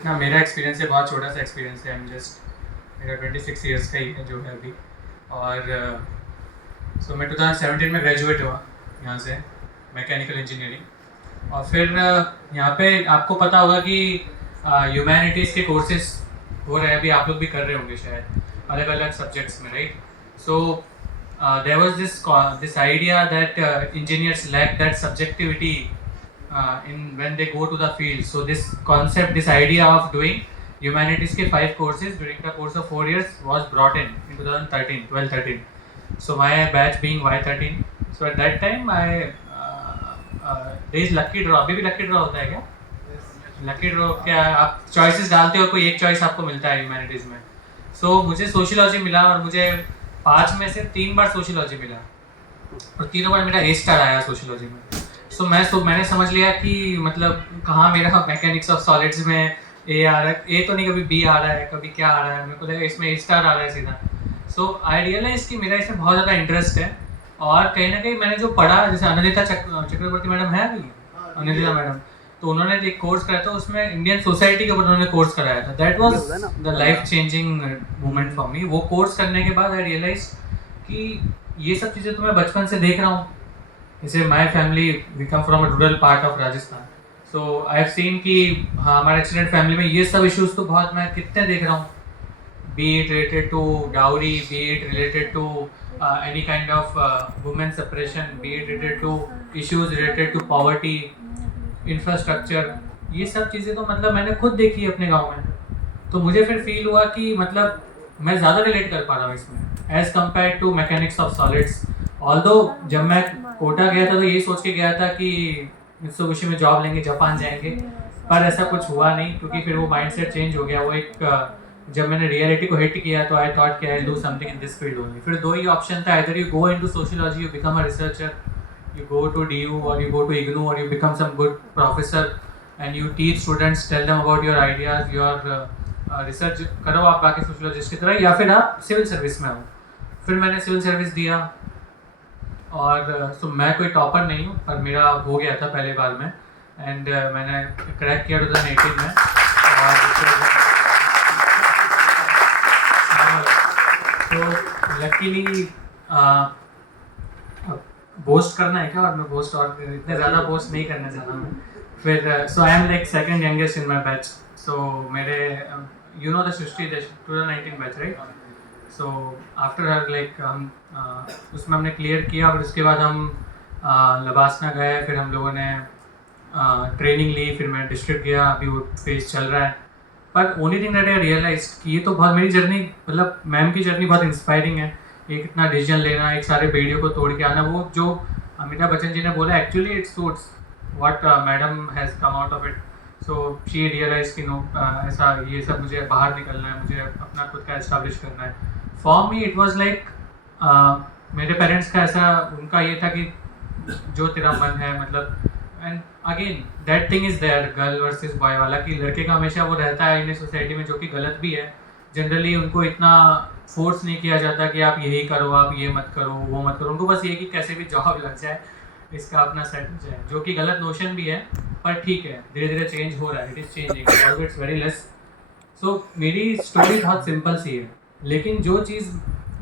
जितना मेरा एक्सपीरियंस है बहुत छोटा सा एक्सपीरियंस है। मेरा 26 ईयर्स का ही है जो है अभी। और सो मैं 2017 में ग्रेजुएट हुआ यहाँ से मैकेनिकल इंजीनियरिंग। और फिर यहाँ पे आपको पता होगा कि ह्यूमैनिटीज़ के कोर्सेज हो रहे हैं अभी, आप लोग भी कर रहे होंगे शायद अलग अलग सब्जेक्ट्स में, right? So there was this idea that engineers lack that subjectivity in when they go to the field. So this idea of doing humanities के 5 courses during the course of 4 years was brought in 2013, 12-13. So my batch being Y13. So at that time I there is lucky draw. अभी भी lucky draw होता है क्या? Lucky draw क्या, आप choices डालते हो, कोई एक चॉइस आपको मिलता है ह्यूमैनिटीज़ में। सो मुझे सोशियोलॉजी मिला और मुझे 5 में से 3 बार सोशियोलॉजी मिला और तीनों बार मेरा ए स्टार आया सोशियोलॉजी में। सो मैंने समझ लिया कि मतलब कहाँ मेरा मैकेनिक्स ऑफ सॉलिड्स में ए आ रहा है, ए तो नहीं, कभी बी आ रहा है, कभी क्या आ रहा है, मेरे को लगा इसमें ए स्टार आ रहा है सीधा। सो आई रियलाइज कि मेरा इसमें बहुत ज़्यादा इंटरेस्ट है। और कहीं ना कहीं मैंने जो पढ़ा, जैसे अनिंदिता चक्रवर्ती मैडम है अभी, अनिंदिता मैडम, तो उन्होंने एक कोर्स कराया था, उसमें इंडियन सोसाइटी के ऊपर उन्होंने कोर्स कराया था। That was the life changing moment for me. वो कोर्स करने के बाद आई रियलाइज कि ये सब चीज़ें तो मैं बचपन से देख रहा हूँ। जैसे my family, we come from a rural part of Rajasthan, so I have seen कि हाँ हमारे एक्सीडेंट फैमिली में ये सब इश्यूज तो बहुत मैं कितने देख रहा हूँ, be it related to dowry, be it related to any kind of women suppression, be it related to issues related to poverty, infrastructure, ये सब चीज़ें तो मतलब मैंने खुद देखी है अपने गांव में। तो मुझे फिर फील हुआ कि मतलब मैं ज़्यादा रिलेट कर पा रहा हूँ इसमें as compare to mechanics of solids. Although जब मैं कोटा गया था तो ये सोच के गया था कि मित्सुबिशी में जॉब लेंगे, जापान जाएंगे, पर ऐसा कुछ हुआ नहीं, क्योंकि फिर वो माइंडसेट चेंज हो गया। वो एक जब मैंने रियलिटी को हिट किया तो आई थॉट कि I do something in this field only. फिर दो ही ऑप्शन था, इधर you go into sociology, you become a researcher, you go to DU or you go to IGNOU or you become some good professor and you teach students, tell them about your ideas, your research करो आप बाकी sociologist की तरह, या फिर आप civil service में हो। फिर मैंने सिविल सर्विस दिया और सो मैं कोई टॉपर नहीं हूँ, पर मेरा हो गया था पहले बार में एंड मैंने क्रैक किया 2018 में। और तो लकीली बोस्ट करना है क्या, और मैं बोस्ट और इतने ज़्यादा बोस्ट नहीं करना चाहता मैं। फिर so I am like second youngest in my batch. So मेरे you know the Srishti 2019 batch, right? So after her like हम उसमें हमने क्लियर किया और उसके बाद हम लबासना गए, फिर हम लोगों ने ट्रेनिंग ली, फिर मैं डिस्ट्रिक्ट गया, अभी वो फेज चल रहा है। पर only thing that I realise कि ये तो बहुत मेरी जर्नी, मतलब मैम की जर्नी बहुत इंस्पायरिंग है। एक इतना डिसीजन लेना, एक सारे बेड़ियों को तोड़ के आना, वो जो अमिताभ बच्चन जी ने बोला, actually it suits what madam has come out of it. So she realise कि नो ऐसा ये सब मुझे बाहर निकलना है, मुझे अपना खुद का एस्टैब्लिश करना है। For me it was like मेरे पेरेंट्स का ऐसा, उनका ये था कि जो तेरा मन है, मतलब and again that thing is there, girl versus boy वाला, कि लड़के का हमेशा वो रहता है इंडियन सोसाइटी में, जो कि गलत भी है। जनरली उनको इतना फोर्स नहीं किया जाता कि आप यही करो, आप ये मत करो, वो मत करो। उनको बस ये कि कैसे भी जॉब लग जाए, इसका अपना सेट हो जाए, जो कि गलत नोशन भी है, पर ठीक है, धीरे धीरे चेंज हो रहा है, it is changing, although it's very less. So मेरी स्टोरी बहुत सिंपल सी है, लेकिन जो चीज़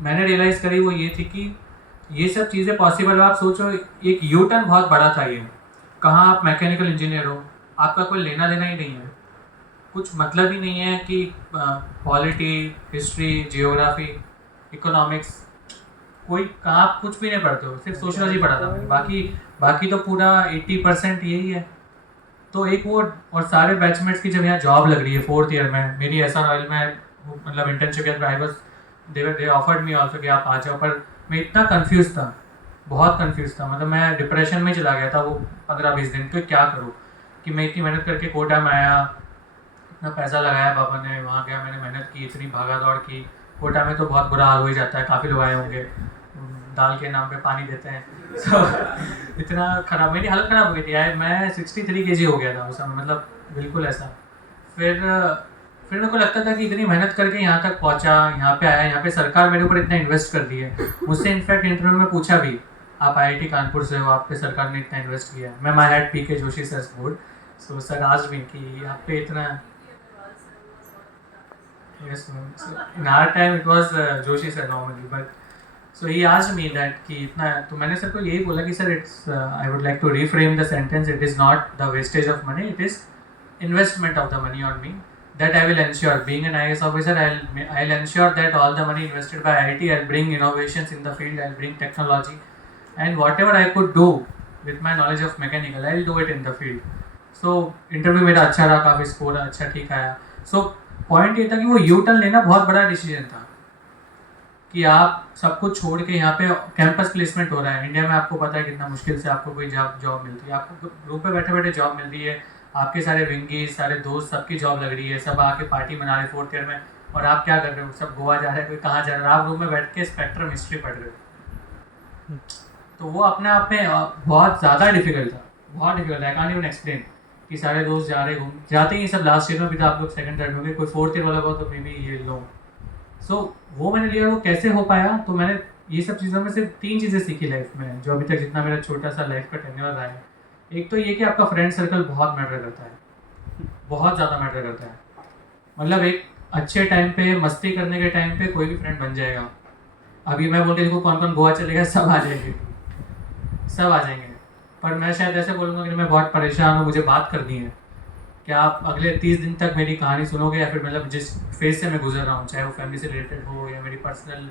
मैंने रियलाइज़ करी वो ये थी कि ये सब चीज़ें पॉसिबल। आप सोचो, एक यू टर्न बहुत बड़ा था ये। कहाँ आप मैकेनिकल इंजीनियर हो, आपका कोई लेना देना ही नहीं है, कुछ मतलब ही नहीं है कि पॉलिटी, हिस्ट्री, जियोग्राफी, इकोनॉमिक्स, कोई कहाँ आप कुछ भी नहीं पढ़ते हो, सिर्फ सोशियोलॉजी पढ़ा था मैंने, बाकी तो पूरा 80% यही है। तो एक वो, और सारे बैचमेट्स की जब यहाँ जॉब लग रही है 4th ईयर में, मेरी एसआर ऑयल में मतलब इंटर्नशिप के I was, they offered me also कि आप आ जाओ, पर मैं इतना कंफ्यूज था, बहुत कंफ्यूज था, मतलब मैं डिप्रेशन में चला गया था वो 15-20 दिन। तो क्या करूँ कि मैं इतनी मेहनत करके कोटा में आया, इतना पैसा लगाया पापा ने, वहाँ गया, मैंने मेहनत की, इतनी भागा दौड़ की। कोटा में तो बहुत बुरा हाल हो ही जाता है, काफ़ी लोग आए होंगे, दाल के नाम पे पानी देते हैं। तो इतना ख़राब, मेरी हालत ख़राब हो गई थी यार, मैं 63 kg हो गया था उस समय, मतलब बिल्कुल ऐसा। फिर मेरे को लगता था कि इतनी मेहनत करके यहाँ तक पहुँचा, यहाँ पे आया, यहाँ पे सरकार मेरे ऊपर इतना इन्वेस्ट कर दी है। मुझसे इनफैक्ट इंटरव्यू में पूछा भी, आप IIT कानपुर से हो, आप पे सरकार ने इतना इन्वेस्ट किया है। मैं my head PK Joshi sir board, so sir आज भी कि आप पे इतना Yes, ma'am. So in our time it was Joshi sir normally, but so he asked me that कि इतना, तो मैंने सर को यही बोला कि sir it's I would like to reframe the sentence. It is not the wastage of money. It is investment of the money on me. That I will ensure. Being an IAS officer, I'll ensure that all the money invested by IIT, I'll bring innovations in the field. I'll bring technology, and whatever I could do with my knowledge of mechanical, I'll do it in the field. So interview मेरा अच्छा रहा, काफ़ी score अच्छा ठीक आया. So point ये था कि वो यू टर्न लेना बहुत बड़ा डिसीजन था कि आप सब कुछ छोड़ के यहाँ पे कैंपस प्लेसमेंट हो रहा है. इंडिया में आपको पता है कितना मुश्किल से आपको कोई जॉब मिलती है. आपको ग्रुप पे बैठे बैठे जॉब मिल रही है, आपके सारे विंगीज सारे दोस्त सबकी जॉब लग रही है, सब आके पार्टी मना रहे 4th ईयर में, और आप क्या कर रहे हो, सब गोवा जा रहे हैं, कोई कहाँ जा रहा है, आप रूम में बैठ के स्पेक्ट्रम हिस्ट्री पढ़ रहे हो. तो वो अपने आप में बहुत ज़्यादा डिफिकल्ट था, बहुत डिफिकल्ट था. आई कांट इवन एक्सप्लेन कि सारे दोस्त जा रहे घूम जाते ही सब लास्ट ईयर में भी था, आप लोग सेकंड थर्ड में भी, कोई 4th ईयर वाला हुआ तो मे बी ये लो. सो वो मैंने लिया, वो कैसे हो पाया. तो मैंने ये सब चीज़ों में सिर्फ 3 चीज़ें सीखी लाइफ में, जो अभी तक जितना मेरा छोटा सा लाइफ का टेन्योर रहा है. एक तो ये कि आपका फ्रेंड सर्कल बहुत मैटर करता है, बहुत ज़्यादा मैटर करता है. मतलब एक अच्छे टाइम पे, मस्ती करने के टाइम पे कोई भी फ्रेंड बन जाएगा. अभी मैं बोल के देखो कौन कौन गोवा चलेगा, सब आ जाएंगे, सब आ जाएंगे. पर मैं शायद ऐसे बोलूँगा कि मैं बहुत परेशान हूँ, मुझे बात करनी है. क्या आप अगले 30 दिन तक मेरी कहानी सुनोगे, या फिर मतलब जिस फेज से मैं गुजर रहा हूँ, चाहे वो फैमिली से रिलेटेड हो या मेरी पर्सनल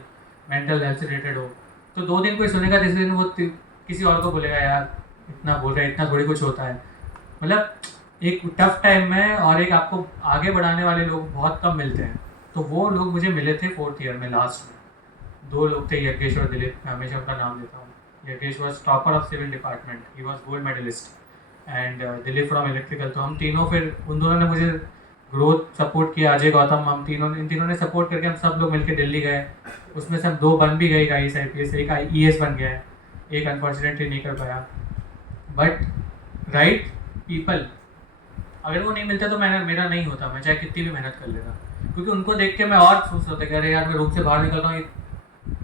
मेंटल हेल्थ से रिलेटेड हो, तो 2 दिन कोई सुनेगा, तीसरे दिन वो किसी और को बोलेगा यार इतना बोल रहा है, इतना थोड़ी कुछ होता है. मतलब एक टफ टाइम में और एक आपको आगे बढ़ाने वाले लोग बहुत कम मिलते हैं. तो वो लोग मुझे मिले थे 4th ईयर में लास्ट में. 2 लोग थे, यज्ञेश और दिलीप. मैं हमेशा उनका नाम लेता हूँ. Yagnesh was topper of civil department, he was gold medalist, and Dilip from electrical. तो हम तीनों, फिर उन दोनों ने मुझे ग्रोथ सपोर्ट किया. अजय गौतम, हम तीनों, इन तीनों ने सपोर्ट करके हम सब लोग मिलकर दिल्ली गए. उसमें से हम 2 बन भी गए, एक IAS IPS, एक IES बन गया है, एक अनफॉर्चुनेटली नहीं कर पाया. बट राइट पीपल, अगर वो नहीं मिलता तो मेरा नहीं होता, मैं चाहे कितनी भी मेहनत कर लेता. क्योंकि उनको देख के मैं और खुश होता कि अरे यार मैं रूम से बाहर निकल रहा हूँ,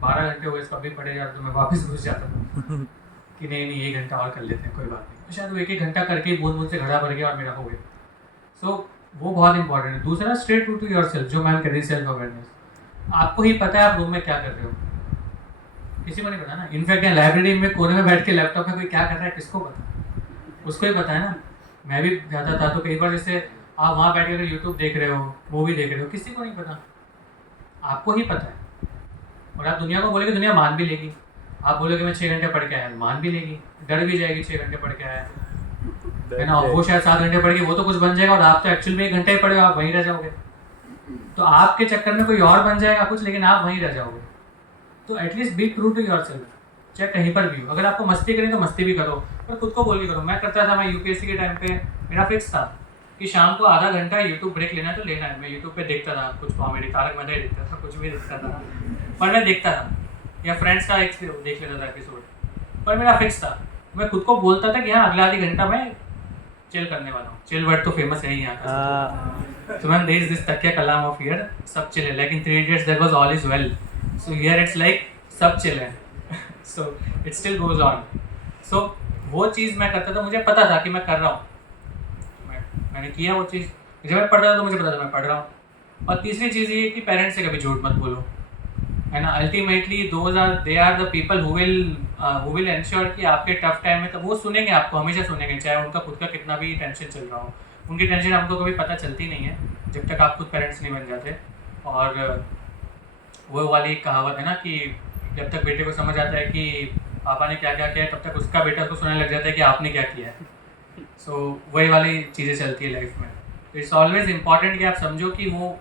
12 घंटे हो गए, इसको अभी पड़े यार, तो मैं वापस घुस जाता हूँ कि नहीं 1 घंटा और कर लेते हैं, कोई बात नहीं. तो शायद वो 1-1 घंटा करके ही बूंद बूंद से घड़ा भर गया और मेरा हो गया. सो वो बहुत इंपॉर्टेंट है. दूसरा, स्ट्रेट टू योर सेल्फ, जो मैम कह रही, सेल्फ अवेयरनेस. आपको ही पता है आप रूम में क्या कर रहे हो, किसी को नहीं पता ना. इनफैक्ट लाइब्रेरी में कोने में बैठ के लैपटॉप में कोई क्या कर रहा है किसको पता, उसको ही पता है ना. मैं भी जाता था तो कई बार जैसे आप वहाँ बैठ के यूट्यूब देख रहे हो, मूवी देख रहे हो, किसी को नहीं पता, आपको ही पता है. और आप दुनिया को बोलोगे, दुनिया मान भी लेगी. आप बोलोगे मैं 6 घंटे पढ़ के आया, मान भी लेगी, डर भी जाएगी 6 घंटे पढ़ के आया है ना. वो शायद 7 घंटे पढ़ के वो तो कुछ बन जाएगा, और आप तो एक्चुअल में 1 घंटे ही पढ़े हो, आप वहीं रह जाओगे. तो आपके चक्कर में कोई और बन जाएगा कुछ, लेकिन आप वहीं रह जाओगे. तो at least be true to yourself, चाहे कहीं पर भी हो. अगर आपको मस्ती करें तो मस्ती भी करो, पर खुद को बोल के करो. मैं करता था, मैं UPSC के टाइम पे मेरा फिक्स था कि शाम को आधा घंटा यूट्यूब ब्रेक लेना है तो लेना है. मैं यूट्यूब पे देखता था कुछ कॉमेडी, तारक मेहता देखता था, कुछ भी देखता था, पर मैं देखता था, या फ्रेंड्स का एक देख लेता था एपिसोड. पर मेरा फिक्स था, मैं खुद को बोलता था कि हाँ अगला आधी घंटा मैं चिल करने वाला हूँ. चिल वर्ड तो फेमस है ही यहाँ का. तो मैम देयर इज दिस तकिया कलाम ऑफ हियर, सब चिल है. लेकिन 3 Idiots there was all is well, so here it's like सब चिल है. So it still goes on. So वो चीज़ मैं करता था, मुझे पता था कि मैं कर रहा हूँ. मैंने किया वो चीज़. जब मैं पढ़ रहा था तो मुझे पता था मैं पढ़ रहा हूँ. और तीसरी चीज़ ये कि पेरेंट्स से कभी झूठ मत बोलो, है ना. Ultimately they are the people who will ensure कि आपके टफ टाइम में, तो वो सुनेंगे आपको, हमेशा सुनेंगे, चाहे उनका खुद का कितना भी टेंशन चल रहा हो. उनकी टेंशन हमको कभी पता चलती नहीं है जब तक आप खुद पेरेंट्स नहीं बन जाते. और वो वाली कहावत है ना कि जब तक बेटे को समझ आता है कि पापा ने क्या क्या किया है, तब तक उसका बेटा उसको सुनने लग जाता है कि आपने क्या किया है. सो वही वाली चीज़ें चलती है लाइफ में. तो इट्स ऑलवेज इम्पॉर्टेंट कि आप समझो कि वो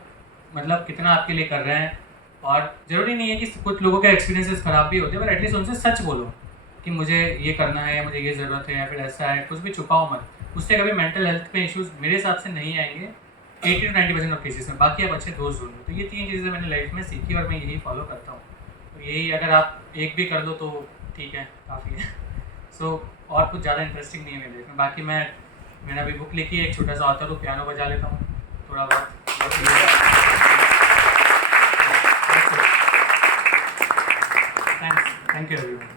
मतलब कितना आपके लिए कर रहे हैं. और ज़रूरी नहीं है कि कुछ लोगों के एक्सपीरियंसेस ख़राब भी होते हैं, पर एटलीस्ट उनसे सच बोलो कि मुझे ये करना है, या मुझे ये ज़रूरत है, या फिर ऐसा है. कुछ भी छुपाओ मत. उससे कभी मेंटल हेल्थ पे इश्यूज़ मेरे हिसाब से नहीं आएंगे 80 to 90% ऑफ केसेस में. बाकी आप अच्छे दोस्त ढूंढो. तो ये 3 चीज़ें मैंने लाइफ में सीखी और मैं यही फॉलो करता हूँ. तो यही अगर आप एक भी कर दो तो ठीक है, काफ़ी है. सो और कुछ ज़्यादा इंटरेस्टिंग नहीं है मेरे लाइफ में. बाकी मैंने अभी बुक लिखी है, एक छोटा सा ऑथर हूँ, पियानो बजा लेता हूँ थोड़ा बहुत. Thank you everyone.